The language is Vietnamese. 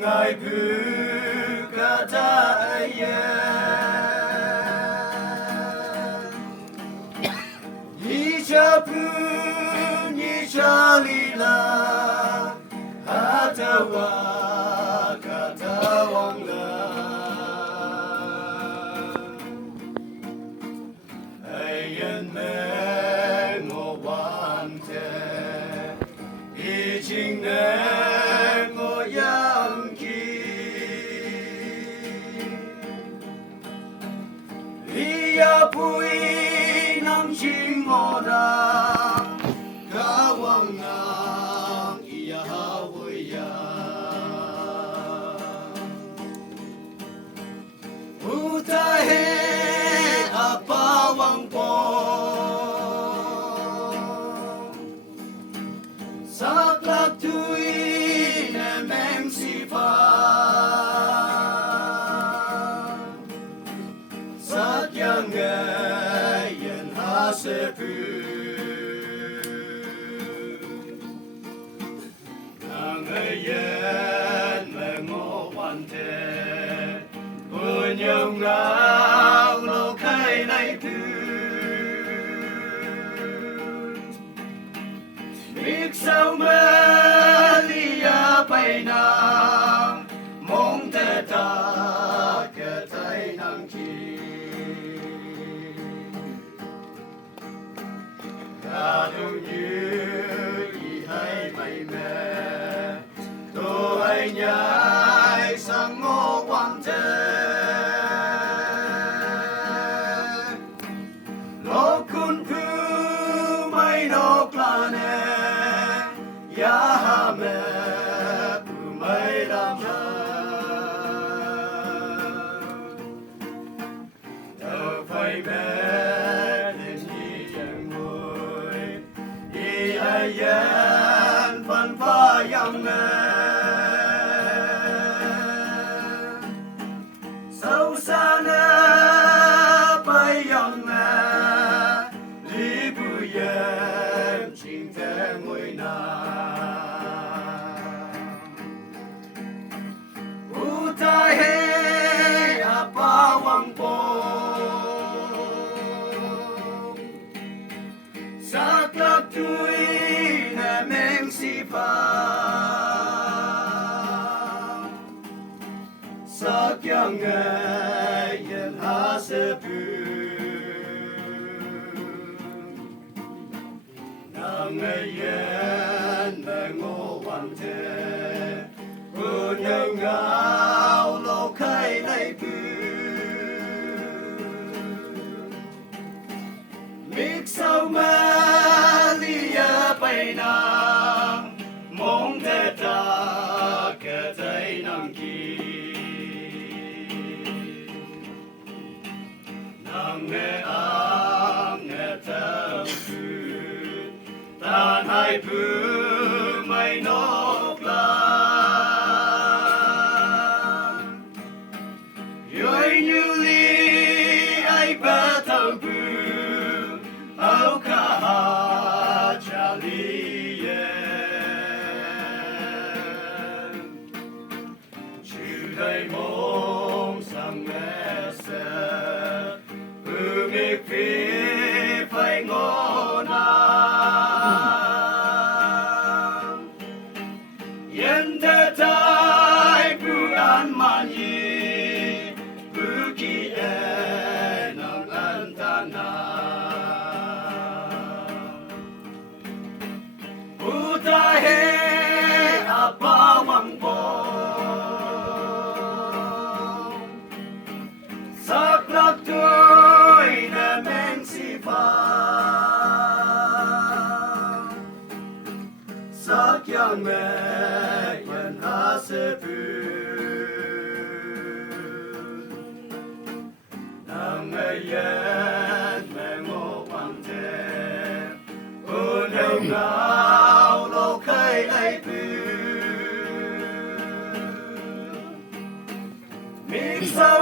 Ngài Bukataya Nishapun Nishalila Hatawa Katawangla Ayan Mengo Wante Iching Mengo Yangki Iya Pui Nam Ching Moda Kawang Nang Iya Hawaya Utahe Apawang Po Saklak Tui Nemeng Sifa Sakyang Ngayon Hasepu Nangayan Mengowante Punyong Ngao Lokay Naipu Iksaw Malia Painang Mong Teta Katay Nang Ki Kadong Yu Ihai Mai Me To Ai Nhai Sang Ngô Quang Te Lô Kun Pu Mai Nô Klane Yahame Pu Mai Lam Ha Tao Phai Me Đến Nhi Yang Mùi I Ai Yan Phan Pha Yang Me Sâu xa nè Pai Yang Me Li Bu Yan Ching Te Ngui Na Utahe Apawang Po Saklak Tui Nemeng Sifa Sakyang Ngayon Hasepu Nangayan Mengowante Punyong Ngao Lokay Naipu Miksaw Malia Painang Mong Teta Katay Nang Ki Nange Ang Ngetang Pu Tan Hai Pu Mai Nop Lan Yoi Như Li Ai Ba Thao Pu Âu Ka Ha Cha Li Yen Chu Dai Mong Sang Me Se Ung Ik Phi Phai Ngô Nam Yen Te Tai Pu An Man Yi Pu Ki E Nang An Ta Na Utahe Apawang Po Saklak Tui Nemeng Sifa Sakyang Ngayon Hasepu Nangayan Mengowante Punyong Ngao Lokay Naipu Miksaw